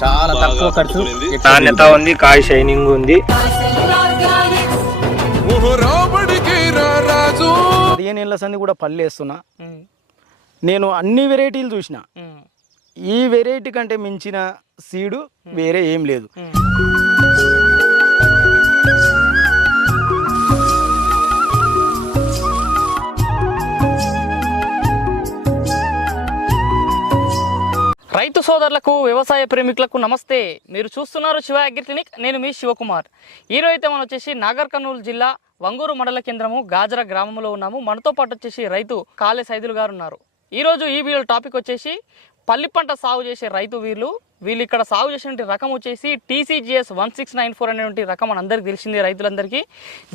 చాలా తక్కువ ఖర్చు. నాణ్యత ఉంది? కాయ షైనింగ్ ఉంది. పదిహేను ఏళ్ళ సంది కూడా పళ్ళు వేస్తున్నా. నేను అన్ని వెరైటీలు చూసిన. ఈ వెరైటీ కంటే మించిన సీడు వేరే ఏం లేదు. రైతు సోదరులకు వ్యవసాయ ప్రేమికులకు నమస్తే. మీరు చూస్తున్నారు శివ అగ్రి క్లినిక్. నేను మీ శివకుమార్. ఈరోజు అయితే మనం వచ్చేసి నాగర్ కర్నూలు జిల్లా వంగూరు మండల కేంద్రము గాజర గ్రామంలో ఉన్నాము. మనతో పాటు వచ్చేసి రైతు కాళే సైదులు గారు ఉన్నారు. ఈరోజు ఈ వీడియో టాపిక్ వచ్చేసి పల్లి పంట సాగు చేసే రైతు వీళ్ళు వీళ్ళు ఇక్కడ సాగు చేసినటువంటి రకం వచ్చేసి TCGS one six nine four అనేటువంటి రకం అని అందరికీ తెలిసింది రైతులందరికీ.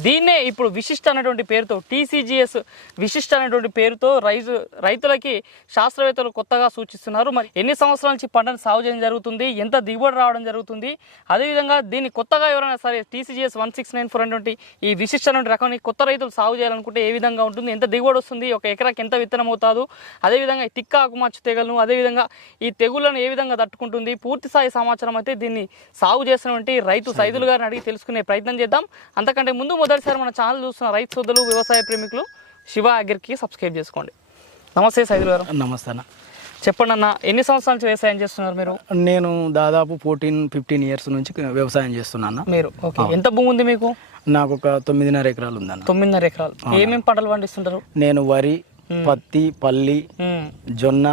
దీన్నే ఇప్పుడు విశిష్ట అనేటువంటి పేరుతో టీసీజీఎస్ విశిష్ట అనేటువంటి పేరుతో రైతు రైతులకి శాస్త్రవేత్తలు కొత్తగా సూచిస్తున్నారు. మరి ఎన్ని సంవత్సరాల నుంచి పంటను సాగు చేయడం జరుగుతుంది? ఎంత దిగుబడి రావడం జరుగుతుంది? అదేవిధంగా దీన్ని కొత్తగా ఎవరైనా సరే TCGS one six nine four అనేటువంటి ఈ విశిష్ట అనేటువంటి రకాన్ని కొత్త రైతులు సాగు చేయాలనుకుంటే ఏ విధంగా ఉంటుంది? ఎంత దిగుబడి వస్తుంది? ఒక ఎకరాకి ఎంత విత్తనం అవుతాదు అదేవిధంగా ఈ తిక్క ఆకుమచ్చ తెగలను అదేవిధంగా ఈ తెగుళ్ళను ఏ విధంగా తట్టుకుంటుంది? పూర్తి స్థాయి సమాచారం అయితే దీన్ని సాగు చేసినటువంటి రైతు సైదులు గారిని అడిగి తెలుసుకునే ప్రయత్నం చేద్దాం. అంతకంటే ముందు మొదటిసారి మన ఛానల్ చూస్తున్న రైతు సోదరులు వ్యవసాయ ప్రేమికులు శివ అగ్రికి సబ్స్క్రైబ్ చేసుకోండి. నమస్తే సైదులు గారు. నమస్తే అన్న. చెప్పండి అన్న ఎన్ని సంవత్సరాల నుంచి వ్యవసాయం చేస్తున్నారు మీరు? నేను దాదాపు ఫోర్టీన్ ఫిఫ్టీన్ ఇయర్స్ నుంచి వ్యవసాయం చేస్తున్నాను మీరు ఓకే. ఎంత భూమి ఉంది మీకు? నాకు ఒక తొమ్మిదిన్నర ఎకరాలు ఉందన్న తొమ్మిదిన్నర ఎకరాలు. ఏమేమి పంటలు పండిస్తుంటారు? నేను వరి పత్తి పల్లి. జొన్న.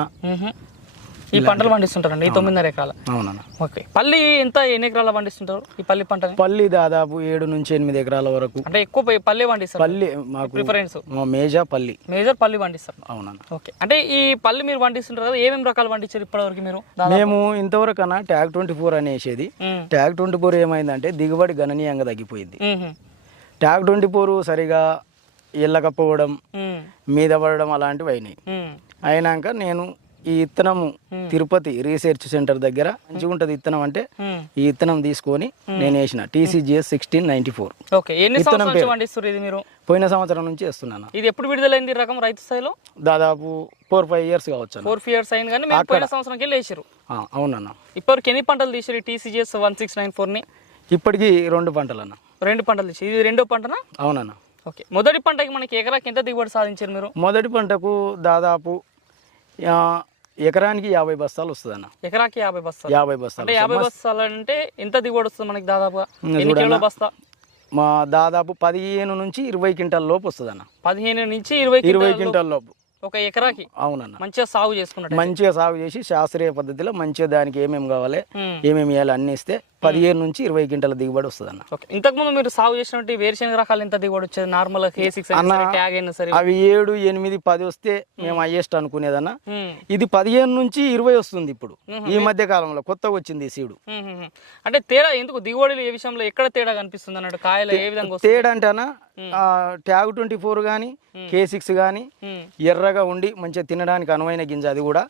ఈ పంటలు పండిస్తుంటారండి ఈ తొమ్మిదిన్నర ఎకరాల. అవునన్న. ఓకే. పల్లి ఎంత ఎన్ని ఎకరాల పండిస్తుంటారు ఈ పల్లి పంటని? పల్లి దాదాపు ఏడు నుంచి ఎనిమిది ఎకరాల వరకు. అంటే ఎక్కువ పల్లె పండిస్తారు. పల్లి మాకు ప్రిఫరెన్స్ మా మేజా పల్లి. మేజర్ పల్లి పండిస్తారు. అవునన్న. ఓకే. అంటే ఈ పల్లి మీరు పండిస్తుంటారు కదా ఏమేమి రకాలు పండించారు ఇప్పటివరకు మీరు? మేము ఇంతవరకు అన్న ట్యాగ్ ట్వంటీ ఫోర్ అనేసేది. ట్యాగ్ ట్వంటీ ఫోర్ ఏమైందంటే దిగుబడి గణనీయంగా తగ్గిపోయింది. ట్యాగ్ ట్వంటీ ఫోర్ సరిగా మ్మ్. మీద పడడం అలాంటివి అయినాయి. అయినాక నేను ఈ ఇత్తనము తిరుపతి రీసెర్చ్ సెంటర్ దగ్గర మంచిగా ఉంటుంది ఇత్తనం అంటే. ఈ ఇత్తనం తీసుకొని నేను వేసిన TCGS sixteen ninety four. Okay ఎన్ని సంవత్సరాల నుంచి పండిస్తారు ఇది మీరు? పోయిన సంవత్సరం నుంచి వేస్తున్నాను. ఇది ఎప్పుడు విడుదలైంది రకం రైతు స్థాయిలో? దాదాపు ఫోర్ ఫైవ్ ఇయర్స్ కావచ్చు. ఫోర్ ఇయర్స్ అయింది కానీ పోయిన సంవత్సరంకి వెళ్ళి వేసారు అవునన్న. ఇప్పటివరకు ఎన్ని పంటలు తీసారు టీసీజీఎస్ వన్ సిక్స్ నైన్ ఫోర్ని? ఇప్పటికి రెండు పంటలు అన్న రెండు పంటలు తీసారు ఇది రెండో పంటనా? అవునన్న. ఓకే మొదటి పంటకి మనకి ఎకరాకి ఎంత దిగుబడి సాధించారు మీరు? మొదటి పంటకు దాదాపు ఎకరానికి యాభై బస్తాలు వస్తుంది అన్న ఎకరాకి యాభై బస్తాలు. యాభై బస్తాలు యాభై బస్తాలు అంటే ఎంత దిగుబడి వస్తుంది మనకి దాదాపుగా? ఎన్ని కిలోల. బస్తా? మా దాదాపు పదిహేను నుంచి ఇరవై క్వింటాల లోపు వస్తుంది అన్న పదిహేను నుంచి ఇరవై ఇరవై క్వింటాల లోపు. ఒక ఎకరాకి అవునన్న. మంచిగా సాగు చేసుకున్నట్టు మంచిగా సాగు చేసి శాస్త్రీయ పద్ధతిలో మంచిగా దానికి ఏమేమి కావాలి మ్మ్. ఏమేమి వేయాలి అన్ని ఇస్తే పదిహేను నుంచి ఇరవై క్వింటాల దిగుబడి వస్తుంది అన్న ఓకే. ఇంతకుముందు మీరు సాగు చేసినటువంటి వేరుశనగ రకాలు ఎంత దిగుబడి వచ్చేది? నార్మల్ ట్యాగ్ అయినా సరే. అవి ఏడు ఎనిమిది పది వస్తే మేము హైయెస్ట్ అనుకునేదన్న. ఇది పదిహేను నుంచి ఇరవై వస్తుంది ఇప్పుడు. ఈ మధ్య కాలంలో కొత్తగా వచ్చింది సీడు. అంటే తేడా ఎందుకు? దిగుబడులు ఏ విషయంలో ఎక్కడ తేడా కనిపిస్తుంది అన్నట్టు? కాయలు ఏ విధంగా తేడా అంటేనా ట్యాగ్ ట్వంటీ ఫోర్ కానీ కే సిక్స్ కానీ. ఎర్రగా ఉండి మంచిగా తినడానికి అనువైన గింజ అది కూడా.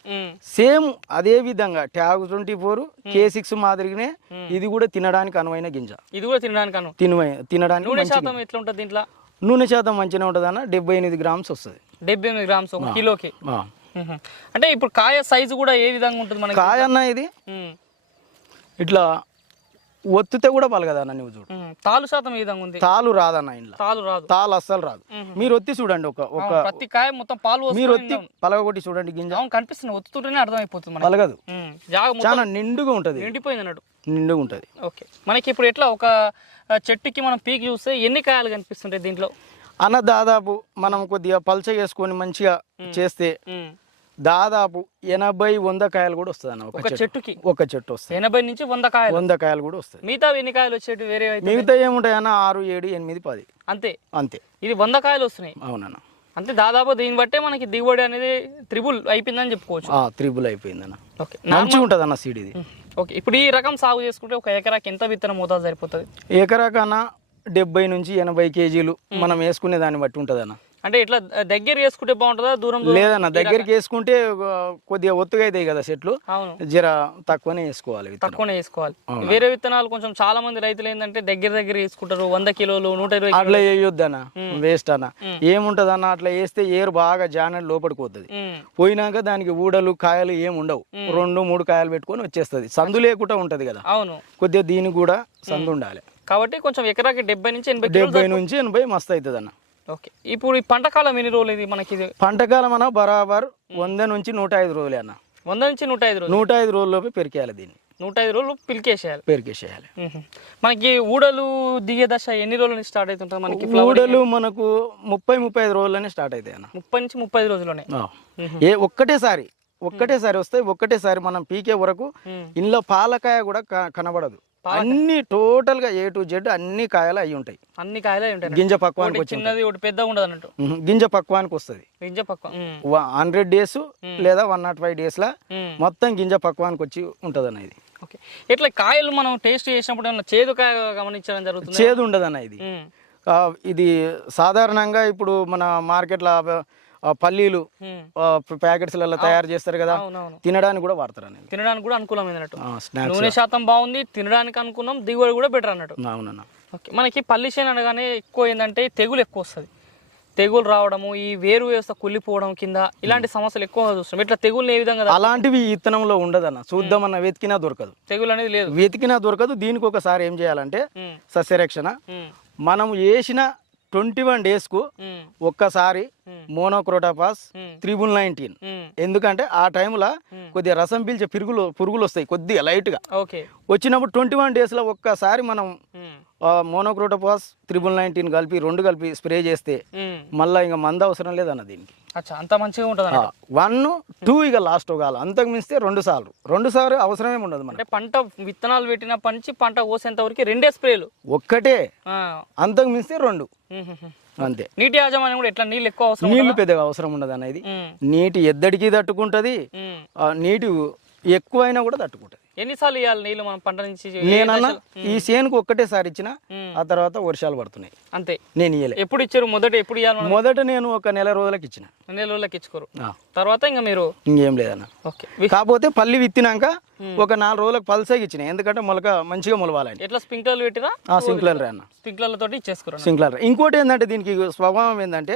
సేమ్ అదే విధంగా tag twenty four K six మాదిరిగానే ఇది కూడా తినడానికి అనువైన గింజ. ఇది కూడా తినడానికి తినడానికి నూనె శాతం ఎట్లా ఉంటుంది దీంట్లో? నూనె శాతం మంచిగా ఉంటుంది అన్న డెబ్బై ఎనిమిది గ్రామ్స్ వస్తుంది. డెబ్బై ఎనిమిది గ్రామ్స్ ఒక కిలోకి. అంటే ఇప్పుడు కాయ సైజు కూడా ఏ విధంగా ఉంటుంది మనకి? కాయ అన్న ఇది. ఇట్లా ఒత్తితే కూడా పలగదన్న నువ్వు చూడు. తాలు శాతం ఏ విధంగా ఉంది? తాలు రాదన్న ఇంట్లో. తాలు రాదు. తాలు అస్సలు రాదు. మీరు ఒత్తి చూడండి ఒక ఒక ప్రతి కాయ మొత్తం పాలు మీరు ఒత్తి పలగొట్టి చూడండి గింజ. కనిపిస్తుంది. ఒత్తుతుంటేనే అర్థమైపోతుంది మనకి. పలగదు. చాలా నిండుగా ఉంటుంది. నిండిపోయింది అన్నట్టు. నిండుగా ఉంటుంది. ఓకే. మనకి ఇప్పుడు ఎట్లా ఒక చెట్టుకి మనం పీకి చూస్తే ఎన్ని కాయలు కనిపిస్తుంటాయి దీంట్లో? అన్న దాదాపు మనం కొద్దిగా పల్చ చేసుకొని మంచిగా చేస్తే. దాదాపు ఎనభై వంద కాయలు కూడా వస్తుంది అన్న ఒక ఒక చెట్టు. చెట్టుకి? ఒక చెట్టు వస్తుంది. ఎనభై నుంచి వంద కాయలు? వంద కాయలు కూడా వస్తాయి మిగతా ఎన్ని కాయలు వచ్చేటి వేరే మిగతా ఏముంటాయి అన్న ఆరు ఏడు ఎనిమిది పది. అంతే? అంతే. ఇది వంద కాయలు వస్తున్నాయి. అవునన్న. అంతే దాదాపు దీన్ని బట్టే మనకి దిగుబడి అనేది త్రిబుల్ అయిపోయిందని చెప్పుకోవచ్చు. ఆ, త్రిబుల్ అయిపోయింది అన్న ఓకే. మంచిగా ఉంటుంది అన్న సీడ్ ఇది. ఓకే. ఇప్పుడు ఈ రకం సాగు చేసుకుంటే ఒక ఎకరాకి ఎంత విత్తనం మోతాదు సరిపోతుంది? ఎకరా కన్నా డెబ్బై నుంచి ఎనభై కేజీలు మనం వేసుకునే దాన్ని బట్టి ఉంటుంది అన్న అంటే ఇట్లా దగ్గర వేసుకుంటే బాగుంటుందా? దూరం? లేదన్న దగ్గరికి వేసుకుంటే కొద్దిగా ఒత్తుగా అవుతాయి కదా చెట్లు. జర తక్కువనే వేసుకోవాలి తక్కువనే వేసుకోవాలి. వేరే విత్తనాలు కొంచెం చాలా మంది రైతులు ఏంటంటే దగ్గర దగ్గర వేసుకుంటారు. వంద కిలోలు నూట ఇరవై. అట్లా వేయొద్దన్న వేస్ట్ అన్న. ఏముంటది అన్న అట్లా వేస్తే ఏరు బాగా జాన లోపలికి పోతుంది. ఉమ్, పోయినాక దానికి ఊడలు కాయలు ఏం ఉండవు. రెండు మూడు కాయలు పెట్టుకొని వచ్చేస్తుంది. సందు లేకుండా ఉంటది కదా. అవును. కొద్దిగా దీనికి కూడా సందు ఉండాలి. కాబట్టి కొంచెం ఎకరాకి డెబ్బై నుంచి ఎనభై డెబ్బై నుంచి ఎనభై మస్తు అవుతుంది అన్న ఓకే. ఇప్పుడు ఈ పంట కాలం ఎన్ని రోజులు ఇది మనకి ఇది? పంటకాలం అన్న బరాబర్ వంద నుంచి నూట ఐదు రోజులే అన్న. వంద నుంచి నూట ఐదు రోజులు. నూట ఐదు రోజుల్లోపే పెరికేయాలి దీన్ని. నూట ఐదు రోజులు పిలికేసేయాలి. పెరికేసేయాలి. మనకి ఊడలు దిగే దశ ఎన్ని రోజుల నుంచి స్టార్ట్ అవుతుంటుంది మనకి ఊడలు మనకు ముప్పై ముప్పై ఐదు రోజుల్లోనే స్టార్ట్ అవుతాయి అన్న. ముప్పై నుంచి ముప్పై ఐదు రోజుల్లోనే. ఏ ఒక్కటేసారి ఒక్కటేసారి వస్తాయి ఒక్కటేసారి మనం పీకే వరకు. ఇంట్లో పాలకాయ కూడా కనబడదు. అన్ని టోటల్గా ఏ టు జెడ్ అన్ని కాయలు అయి ఉంటాయి. అన్ని కాయలే ఉంటాయి. గింజ పక్వానికి చిన్నది ఒకటి పెద్దగా ఉండదు అన్నట్టు. గింజ పక్వానికి వస్తుంది. గింజ మ్మ్. హండ్రెడ్ డేస్ లేదా వన్ నాట్ ఫైవ్ డేస్ లా. మొత్తం గింజ పక్వానికి వచ్చి ఉంటది అన్న ఇది ఓకే ఇట్లా కాయలు మనం టేస్ట్ చేసినప్పుడు ఏమన్నా చేదు కాయ గమనించడం జరుగుతుంది? చేదు ఉండదు అన్న ఇది ఇది సాధారణంగా ఇప్పుడు మన మార్కెట్లో పల్లీలు. ప్యాకెట్స్లలో తయారు చేస్తారు కదా తినడానికి కూడా వాడతారు అనేది తినడానికి కూడా అనుకూలమైంది అన్నట్టు. నూనె శాతం బాగుంది తినడానికి అనుకున్నాం దిగుబడి కూడా బెటర్ అన్నట్టు. అవునన్న ఓకే మనకి పల్లి చేను అనగానే ఎక్కువ ఏంటంటే తెగులు ఎక్కువ వస్తుంది. తెగులు రావడము ఈ వేరు వ్యవస్థ కుళ్ళిపోవడం కింద ఇలాంటి సమస్యలు ఎక్కువ చూస్తాం ఇట్లా తెగులు ఏ విధంగా అలాంటివి ఇత్తనంలో ఉండదన్న. చూద్దామన్న వెతికినా దొరకదు. తెగులు అనేది లేదు. వెతికినా దొరకదు దీనికి ఒకసారి ఏం చేయాలంటే సస్యరక్షణ. మనం వేసిన ట్వంటీ వన్ డేస్కు ఒక్కసారి మోనోక్రోటాపాస్ త్రిబుల్ నైన్టీన్. ఎందుకంటే ఆ టైంలో కొద్దిగా రసం పీల్చే పురుగులు పురుగులు వస్తాయి కొద్దిగా లైట్గా. వచ్చినప్పుడు ట్వంటీ వన్ డేస్లో ఒక్కసారి మనం మోనోక్రోటోపాస్ త్రిబుల్ నైన్టీన్ కలిపి రెండు కలిపి స్ప్రే చేస్తే. మళ్ళీ ఇంకా మంద అవసరం లేదన్న దీనికి. అంత మంచిగా ఉంటుంది. వన్ టూ ఇక లాస్ట్ కాదు అంతకు మించితే రెండు సార్లు. రెండు సార్లు అవసరమే ఉండదు అంటే పంట విత్తనాలు పెట్టినప్పటి నుంచి పంట కోసేంత వరకు రెండే స్ప్రేలు. ఒక్కటే. అంతకు మించితే రెండు. అంతే. నీటి యాజమాన్యం కూడా ఎట్లా? నీళ్ళు ఎక్కువ అవసరం నీళ్ళు పెద్దగా అవసరం ఉండదు అనేది. నీటి ఎద్దడికి తట్టుకుంటుంది. నీటి ఎక్కువైనా కూడా తట్టుకుంటుంది. ఎన్నిసార్లు ఇవ్వాలి నీళ్ళు మనం పంట నుంచి నేనన్నా? ఈ సేనుకు ఒక్కటేసారి ఇచ్చిన. ఆ తర్వాత వర్షాలు పడుతున్నాయి. అంతే. నేను ఇయ్యలే. ఎప్పుడు ఇచ్చారు? మొదట ఎప్పుడు ఇవ్వాలి మొదట నేను ఒక నెల రోజులకి ఇచ్చిన. నెల రోజులకి ఇచ్చుకోరు. తర్వాత ఇంకా మీరు? ఇంకేం లేదన్న. ఓకే. కాకపోతే పల్లి విత్తినాక ఒక నాలుగు రోజులకు పల్సగా ఇచ్చిన ఎందుకంటే మొలక మంచిగా మొలవాలని ఎట్లా? స్ప్రింక్లర్లు పెట్టిరా? ఆ సింక్లర్ అన్న. స్ప్రింక్లర్ల తోటి ఇచ్చేసుకోరు సింక్లర్ ఇంకోటి ఏంటంటే దీనికి స్వభావం ఏంటంటే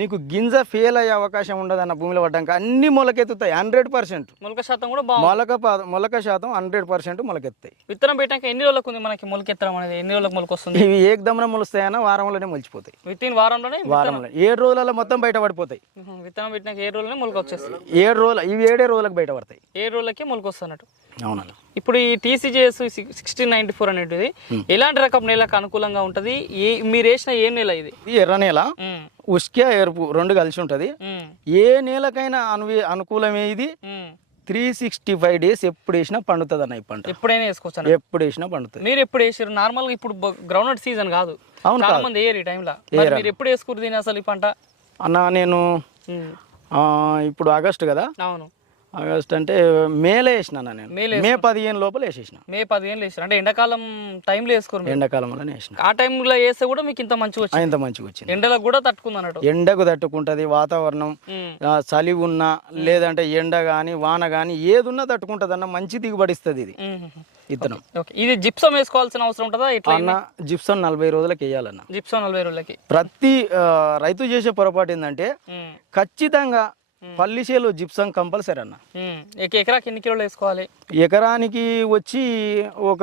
నీకు గింజ ఫెయిల్ అయ్యే అవకాశం ఉండదు అన్న భూమిలో పడ్డాక అన్ని మొలకెత్తుతాయి. హండ్రెడ్ పర్సెంట్ మొలక శాతం కూడా మొలక మొలక శాతం హండ్రెడ్ పర్సెంట్ మొలకెత్తాయి. విత్తనం పెట్టాక ఎన్ని రోజులకు ఉంది మనకి మొలకెత్తడం అనేది? ఎన్ని రోజులకు మొలక వస్తుంది ఇవి ఏకదమ్న మొలుస్తాయన్న వారంలోనే మొలిచిపోతాయి. విత్ ఇన్ వారంలోనే. వారంలో ఏడు రోజులలో మొత్తం బయట పడిపోతాయి విత్తనం పెట్టినాక ఏ రోజులనే మొలక వచ్చేస్తుంది ఏడు రోజులు ఇవి ఏడే రోజులకు బయట పడతాయి ఏ రోజులకి మొలక వస్తున్నట్టు అవునన్న ఇప్పుడు ఈ టీసీజేఎస్ సిక్స్టీన్ నైన్టీ ఫోర్ అనేది ఎలాంటి రకం నేలకు అనుకూలంగా ఉంటుంది? ఏ మీరు వేసిన ఏ నేల ఇది? ఇది ఎర్ర నేల ఉమ్, ఉష్క ఎరుపు రెండు కలిసి ఉంటుంది. ఉమ్, ఏ నేలకైనా అనువే అనుకూలమే ఇది. త్రీ సిక్స్టీ ఫైవ్ డేస్ ఎప్పుడు వేసినా పండుతుంది అన్న ఈ పంట. ఎప్పుడైనా వేసుకోవచ్చు. ఎప్పుడు వేసినా పండుతుంది. మీరు ఎప్పుడు వేసారు నార్మల్గా ఇప్పుడు గ్రౌండ్ సీజన్ కాదు. అవును చాలా. మంది వేయరు ఈ టైంలో మరి ఎప్పుడు వేసుకురు దీని అసలు ఈ పంట? అన్న నేను ఆ, ఇప్పుడు ఆగస్ట్ కదా? అవును. ఆగస్ట్ అంటే మేలో వేసిన నేను. మే పదిహేను లోపల వేసేసిన. మే పదిహేను వేసారు అంటే ఎండాకాలం టైంలో వేసుకోరు మీరు. ఎండాకాలంలోనే వేసిన. ఆ టైంలో వేస్తే కూడా మీకు ఇంత మంచిగా వచ్చింది? ఇంత మంచిగా వచ్చింది. ఎండలకు కూడా తట్టుకుంది అన్నట్టు? ఎండకు తట్టుకుంటుంది వాతావరణం చలి ఉన్నా లేదంటే ఎండ కానీ వాన కానీ ఏది ఉన్నా తట్టుకుంటుంది అన్న మంచి దిగుబడిస్తుంది ఇది. ఓకే ఇది జిప్సం వేసుకోవాల్సిన అవసరం ఉంటుందా? ఇట్లా అన్న జిప్సన్ నలభై రోజులకు వేయాలన్న. జిప్సం నలభై రోజులకి. ప్రతి రైతు చేసే పొరపాటు ఏంటంటే ఖచ్చితంగా పల్లి చేలు జిప్సం కంపల్సరీ అన్న. ఎకరాకి ఎన్ని కిలోలు వేసుకోవాలి? ఎకరానికి వచ్చి ఒక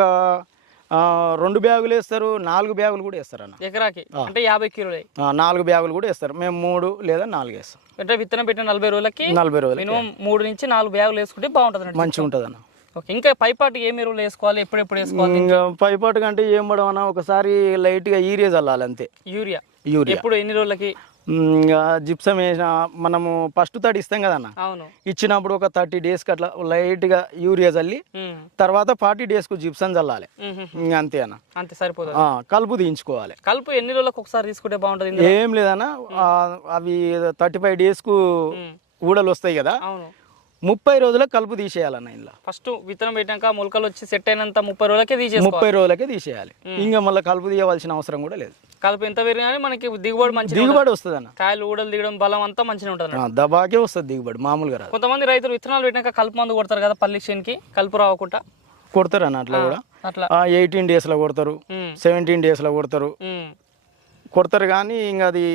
రెండు బ్యాగులు వేస్తారు నాలుగు బ్యాగులు కూడా వేస్తారు అన్న. ఎకరాకి? అంటే యాభై కిలోలు? నాలుగు బ్యాగులు కూడా వేస్తారు. మేము మూడు లేదా నాలుగు వేస్తాం. అంటే విత్తనం పెట్టిన నలభై రోజులకి నలభై రోజులు మినిమం మూడు నుంచి నాలుగు బ్యాగులు వేసుకుంటే బాగుంటుంది మంచిగా ఉంటుంది అన్న ఓకే ఇంకా పైపాటి ఏం ఎరువులు వేసుకోవాలి? ఎప్పుడెప్పుడు వేసుకోవాలి? ఇంకా పైపాటు కంటే ఏం పడవు అన్న ఒకసారి లైట్గా ఈరియా చల్లాలి అంతే యూరియా? యూరియా. ఎప్పుడు? ఎన్ని రోజులకి? జిప్సం వేసిన మనము ఫస్ట్ తడి ఇస్తాం కదన్న అవును. ఇచ్చినప్పుడు ఒక థర్టీ డేస్కి అట్లా లైట్గా యూరియా చల్లి తర్వాత ఫార్టీ డేస్కు జిప్సం చల్లాలి. అంతే అన్న. అంతే సరిపోతుంది. కలుపు తీయించుకోవాలి. కలుపు ఎన్ని రోజులకు ఒకసారి తీసుకుంటే బాగుంటుంది? ఏం లేదన్న అవి థర్టీ ఫైవ్ డేస్కు ఉమ్, ఊడలు వస్తాయి కదా? ముప్పై రోజులకు కలుపు తీసేయాలన్న ఇంట్లో. ఫస్ట్ విత్తనం పెట్టాక మొలకలు వచ్చి సెట్ అయినంత ముప్పై రోజులకే తీసేసుకోవాలి. ముప్పై రోజులకే తీసేయాలి. ఇంకా మళ్ళీ కలుపు తీయవలసిన అవసరం కూడా లేదు. కలుపు ఎంత పెరిగినా మనకి దిగుబడి మంచి దిగుబడి వస్తుంది అన్న కాయలు ఊడలు దిగడం బలం అంతా మంచిగా ఉంటుంది దబాకే వస్తుంది దిగుబడి మామూలుగా రాదు. కొంతమంది రైతులు విత్తనాలు పెట్టినాక కలుపు మందు కొడతారు కదా పల్లి చేనుకి కలుపు రావకుండా కొడతారు అన్న అట్లా కూడా. అట్లా. ఎయిటీన్ డేస్లో కొడతారు ఉమ్, సెవెంటీన్ డేస్లో కొడతారు. ఉమ్, కొడతారు కానీ ఇంకా అది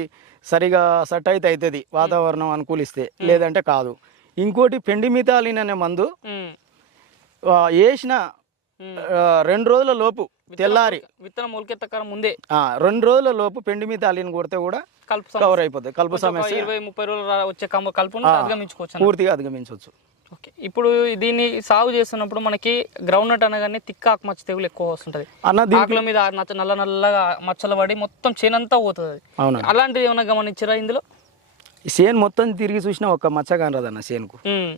సరిగా సెట్ అయితే అవుతుంది వాతావరణం అనుకూలిస్తే. లేదంటే కాదు. ఇంకోటి పెండి మితాలిన్ అనే మందు వేసిన రెండు రోజుల లోపు తెల్లారి. విత్తనం మొలకెత్తక ముందే. రెండు రోజుల లోపు పెండి మితాలిన్ కొడితే కూడా కలుపు కవర్ అయిపోతుంది కలుపు సమస్య. ఇరవై ముప్పై రోజులు వచ్చే కలుపును అధిగమించుకోవచ్చు. పూర్తిగా అధిగమించవచ్చు. ఓకే. ఇప్పుడు దీన్ని సాగు చేస్తున్నప్పుడు మనకి గ్రౌండ్ నట్ అనగానే తిక్క ఆకుమచ్చ తెగులు ఎక్కువ వస్తుంటది. అన్న ఆకుల మీద నల్ల నల్లగా మచ్చలు పడి మొత్తం చేనంతా పోతుంది అలాంటిది ఏమైనా గమనించారా ఇందులో? చేను మొత్తం తిరిగి చూసినా ఒక్క మచ్చ కానరాదన్న ఉమ్,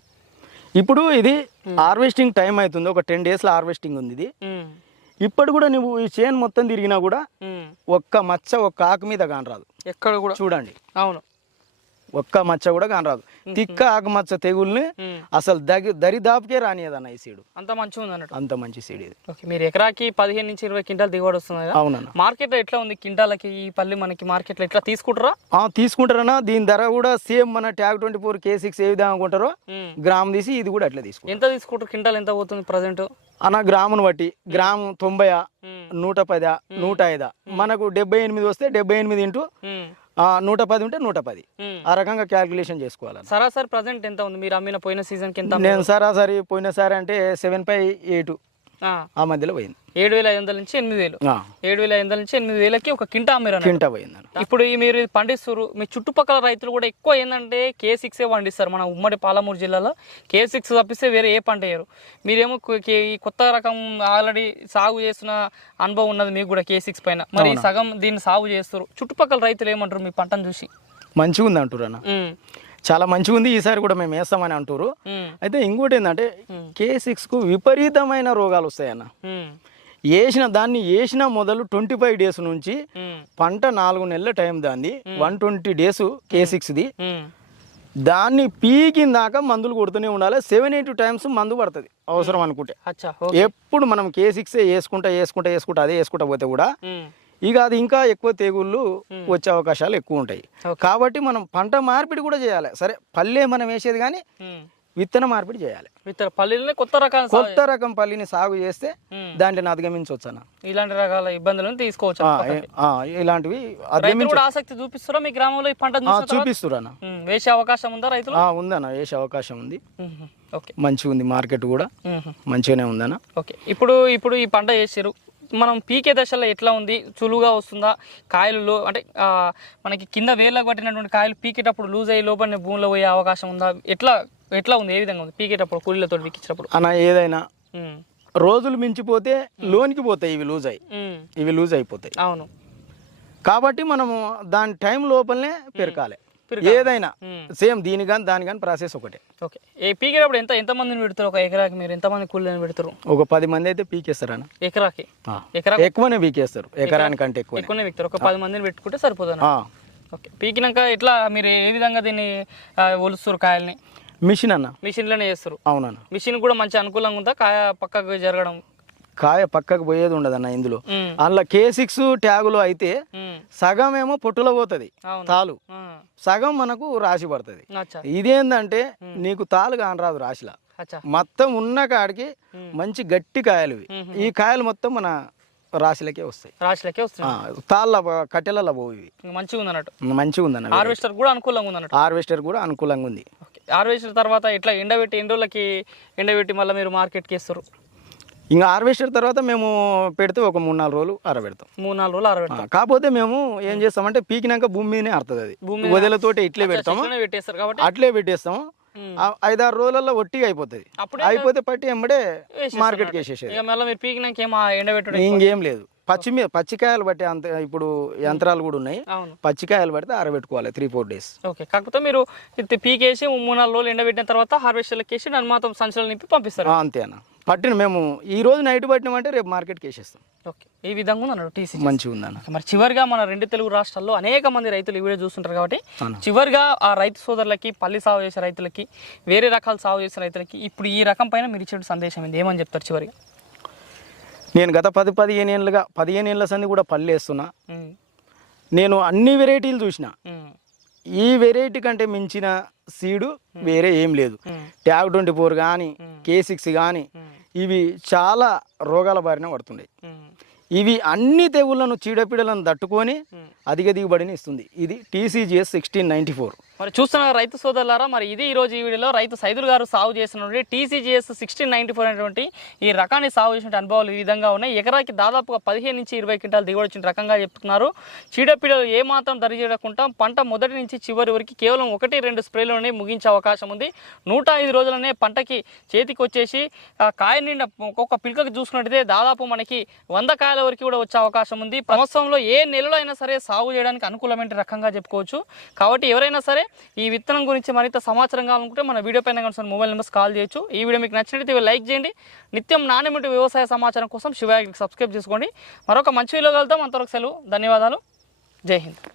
ఇప్పుడు ఇది హార్వెస్టింగ్ టైం అవుతుంది ఒక టెన్ డేస్లో హార్వెస్టింగ్ ఉంది ఇది. ఇప్పుడు కూడా నువ్వు ఈ చేను మొత్తం తిరిగినా కూడా. ఒక్క మచ్చ ఒక్క ఆకు మీద కానరాదు. ఎక్కడ కూడా. చూడండి. అవును. ఒక్క మచ్చ కూడా కానరాదు. తిక్క ఆకు మచ్చ తెగుల్ని. అసలు దగి దరిదాపుకే రానియదన్న ఈ సీడు. అంత మంచిగా ఉంది అన్నట్టు అంత మంచి సీడ్ ఇది. ఓకే మీరు ఎకరాకి పదిహేను నుంచి ఇరవై క్వింటాల్ దిగుబడి వస్తుంది అవునన్న. మార్కెట్లో ఎట్లా ఉంది క్వింటాలకి ఈ పల్లి మనకి? మార్కెట్లో ఎట్లా తీసుకుంటారా? ఆ, తీసుకుంటారన్నా. దీని ధర కూడా సేమ్ మన tag twenty four K six ఏ విధంగా కొంటారో ఉమ్. గ్రామ్ తీసి ఇది కూడా అట్లా తీసుకుంటారు. ఎంత తీసుకుంటారు? క్వింటాల్ ఎంత పోతుంది ప్రజెంట్? అన్న గ్రామును బట్టి గ్రాము తొంభై నూట పదా నూట ఐదా మనకు డెబ్బై ఎనిమిది వస్తే డెబ్బై ఎనిమిది ఇంటూ నూట పది ఉంటే నూట పది. ఆ రకంగా క్యాల్కులేషన్ చేసుకోవాలన్న. సరాసరి ప్రజెంట్ ఎంత ఉంది? మీరు అమ్మిన పోయిన సీజన్కి ఎంత నేను సరాసరి పోయినసారి అంటే సెవెన్ ఫైవ్ ఎయిట్ ఆ మధ్యలో పోయింది. ఏడు వేల ఐదు వందల నుంచి ఎనిమిది వేలు. ఏడు వేల ఐదు వందల నుంచి ఎనిమిది వేలకి ఒక కింటా అన్నట్టు. కింటా పోయిందన్న. ఇప్పుడు ఈ మీరు పండిస్తారు మీ చుట్టుపక్కల రైతులు కూడా ఎక్కువ ఏంటంటే కే సిక్సే పండిస్తారు మన ఉమ్మడి పాలమూరు జిల్లాలో. కే సిక్స్ తప్పిస్తే వేరే ఏ పంట వేయరు. మీరేమో కు- కే- ఈ కొత్త రకం ఆల్రెడీ సాగు చేస్తున్న అనుభవం ఉన్నది మీకు కూడా కే సిక్స్ పైన. మరి సగం దీన్ని సాగు చేస్తారు చుట్టుపక్కల రైతులు ఏమంటారు మీ పంటను చూసి? మంచిగా ఉంది అంటారు అన్న. చాలా మంచిగా ఉంది. ఈసారి కూడా మేము వేస్తామని అంటారు అయితే ఇంకోటి ఏంటంటే కే సిక్స్కు విపరీతమైన రోగాలు వస్తాయన్న. వేసిన దాన్ని వేసిన మొదలు ట్వంటీ ఫైవ్ డేస్ నుంచి పంట నాలుగు నెలల టైం దాన్ని వన్ ట్వంటీ డేస్ కే సిక్స్ది. దాన్ని పీకిన దాకా మందులు కొడుతూనే ఉండాలి. సెవెన్ ఎయిట్ టైమ్స్ మందు పడుతుంది. అవసరం అనుకుంటే. ఎప్పుడు మనం కే సిక్స్ వేసుకుంటా వేసుకుంటా వేసుకుంటా అదే వేసుకుంటా పోతే కూడా ఇక అది ఇంకా ఎక్కువ తెగుళ్ళు వచ్చే అవకాశాలు ఎక్కువ ఉంటాయి. కాబట్టి మనం పంట మార్పిడి కూడా చేయాలి. సరే పల్లె మనం వేసేది కానీ. విత్తన మార్పిడి చేయాలి. పల్లెలనే కొత్త రకాల కొత్త రకం పల్లిని సాగు చేస్తే. దాంట్లో అధిగమించవచ్చు అన్న ఇలాంటి రకాల ఇబ్బందులను తీసుకోవచ్చు ఇలాంటివి ఆసక్తి చూపిస్తారా మీ గ్రామంలో ఈ పంట ఉమ్, వేసే అవకాశం ఉందా రైతులు? ఆ, ఉందన్న వేసే అవకాశం ఉంది. మంచిగా ఉంది మార్కెట్ కూడా. మంచిగానే ఉందన్న. ఓకే. ఇప్పుడు ఇప్పుడు ఈ పంట వేసారు మనం పీకే దశలో ఎట్లా ఉంది? చులుగా వస్తుందా? కాయలు అంటే మనకి కింద వేళ్ళకు పట్టినటువంటి కాయలు పీకేటప్పుడు లూజ్ అయ్యి లోపల భూమిలో పోయే అవకాశం ఉందా? ఎట్లా ఎట్లా ఉంది? ఏ విధంగా ఉంది? పీకేటప్పుడు కూలీలతో పీకించినప్పుడు? అన్న ఏదైనా రోజులు మించిపోతే లోనికి పోతాయి ఇవి లూజ్ అయ్యి. ఇవి లూజ్ అయిపోతాయి. అవును. కాబట్టి మనము దాని టైం లోపలనే పెరకాలి. ఏదైనా. సేమ్ దీని కానీ దాని కానీ ప్రాసెస్ ఒకటే. ఓకే. ఏ పీకేటప్పుడు ఎంత ఎంతమందిని పెడతారు? ఒక ఎకరాకి మీరు ఎంతమంది కూలీలను పెడతారు? ఒక పది మంది అయితే పీకేస్తారన్న ఎకరాకి? ఆ. ఎకరా ఎక్కువనే పీకేస్తారు. ఎకరానికంటే ఎక్కువనే. ఎక్కువనే పెడతారు ఒక పది మందిని పెట్టుకుంటే సరిపోతుంది. ఓకే. పీకినాక ఎట్లా మీరు ఏ విధంగా దీన్ని ఒలుస్తారు కాయల్ని? మిషన్ అన్న. మిషన్లోనే చేస్తారు. అవునన్న. మిషన్ కూడా మంచి అనుకూలంగా ఉందా? కాయ పక్కకు జరగడం. కాయ పక్కకు పోయేది ఉండదన్న ఇందులో. ఉమ్, అందులో కే సిక్స్ ట్యాగులో అయితే సగం ఏమో పొట్టులో పోతుంది తాలు. సగం మనకు రాసి పడుతుంది. ఇదేందంటే నీకు తాలు కానరాదు రాశిలా. మొత్తం ఉన్న కాడికి. మంచి గట్టి కాయలు. ఈ కాయలు మొత్తం మన రాశిలకే వస్తాయి. రాశిలకే వస్తుంది ఆ, తాళ్ళ కట్టెలలో పోవు ఇవి. మంచిగా ఉంది అన్నట్టు మంచిగా ఉందన్న హార్వెస్టర్ కూడా అనుకూలంగా ఉంది హార్వెస్టర్ కూడా అనుకూలంగా ఉంది. హార్వెస్టర్ తర్వాత ఇట్లా ఎండబెట్టి ఎన్ని రోజులకి ఎండబెట్టి మళ్ళీ మీరు మార్కెట్కి వేస్తారు. ఇంకా హార్వెస్టర్ తర్వాత మేము పెడితే ఒక మూడు నాలుగు రోజులు ఆరబెడతాం. మూడు నాలుగు రోజులు ఆరబెడతాం. కాకపోతే మేము ఏం చేస్తామంటే పీకినాక భూమి మీదనే ఆడుతుంది అది. భూమి వదలతోటి ఇట్లే పెడతాము. పెట్టేస్తారు కాబట్టి అట్లే పెట్టేస్తాము. ఐదారు రోజులలో ఒట్టిగా అయిపోతుంది. అయిపోతే పట్టి ఎంబడే మార్కెట్కి. వేసేసేది. మళ్ళీ మీరు పీకినాక ఏమో ఎండబెట్టడం ఇంకేం లేదు. పచ్చి మీద పచ్చికాయలు బట్టి అంత ఇప్పుడు యంత్రాలు కూడా ఉన్నాయి. పచ్చికాయలు పడితే ఆరబెట్టుకోవాలి త్రీ ఫోర్ డేస్ ఓకే. కాకపోతే మీరు పీకేసి మూడు నాలుగు రోజులు ఎండబెట్టిన తర్వాత హార్వెస్టర్లకి వేసి దాన్ని మాత్రం సంచులు నింపి పంపిస్తారు. అంతే అన్న. పట్టిన మేము ఈ రోజు నైట్ పట్టినామంటే రేపు మార్కెట్కి వేసేస్తాం. ఓకే. ఈ విధంగా ఉంది అన్నాడు టీసీ మంచిగా ఉందన్న. మరి చివరిగా మన రెండు తెలుగు రాష్ట్రాల్లో అనేక మంది రైతులు ఈ వీడియో చూస్తుంటారు కాబట్టి. చివరిగా ఆ రైతు సోదరులకి పల్లి సాగు చేసే రైతులకి వేరే రకాల సాగు చేసే రైతులకి ఇప్పుడు ఈ రకం పైన మీరు ఇచ్చే సందేశం ఏంది? ఏమని చెప్తారు చివరిగా? నేను గత పది పదిహేను ఏళ్ళుగా పదిహేను ఏళ్ళ సంది కూడా పళ్ళు వేస్తున్నా. నేను అన్ని వెరైటీలు చూసిన. ఈ వెరైటీ కంటే మించిన సీడు వేరే ఏం లేదు. ట్యాగ్ ట్వంటీ ఫోర్ కానీ కే సిక్స్ కానీ ఇవి చాలా రోగాల బారిన పడుతున్నాయి. ఇవి అన్ని తెగుళ్ళను చీడపీడలను తట్టుకొని. అధిక దిగుబడిని ఇస్తుంది. ఇది టీసీజీఎస్ సిక్స్టీన్ నైన్టీ ఫోర్. మరి చూస్తున్న రైతు సోదరులారా మరి ఇది ఈరోజు ఈ వీడియోలో రైతు సైదుల్ గారు సాగు చేసినటువంటి టీసీజీఎస్ సిక్స్టీన్ నైన్టీ ఫోర్ అనేటువంటి ఈ రకాన్ని సాగు చేసిన అనుభవాలు ఈ విధంగా ఉన్నాయి. ఎకరాకి దాదాపుగా పదిహేను నుంచి ఇరవై క్వింటాలు దిగుబడి వచ్చిన రకంగా చెప్తున్నారు. చీడపీడలు ఏమాత్రం దరి చేయకుండా పంట మొదటి నుంచి చివరి వరకు కేవలం ఒకటి రెండు స్ప్రేలోనే ముగించే అవకాశం ఉంది. నూట ఐదు రోజులనే పంటకి చేతికి వచ్చేసి కాయ నిండా ఒక్కొక్క పిల్కకు చూసుకున్నట్టయితే దాదాపు మనకి వంద కాయల వరకు కూడా వచ్చే అవకాశం ఉంది. సంవత్సరంలో ఏ నెలలో అయినా సరే సాగు చేయడానికి అనుకూలమైన రకంగా చెప్పుకోవచ్చు. కాబట్టి ఎవరైనా సరే ఈ విత్తనం గురించి మరింత సమాచారం కావాలనుకుంటే మన వీడియో పైన కనుక మొబైల్ నెంబర్స్ కాల్ చేయొచ్చు. ఈ వీడియో మీకు నచ్చినట్లయితే లైక్ చేయండి. నిత్యం నాణ్యమైన వ్యవసాయ సమాచారం కోసం శివాగ్రికి సబ్స్క్రైబ్ చేసుకోండి. మరొక మంచి వీడియో కలుద్దాం. అంతవరకు సెలవు. ధన్యవాదాలు. జై హింద్.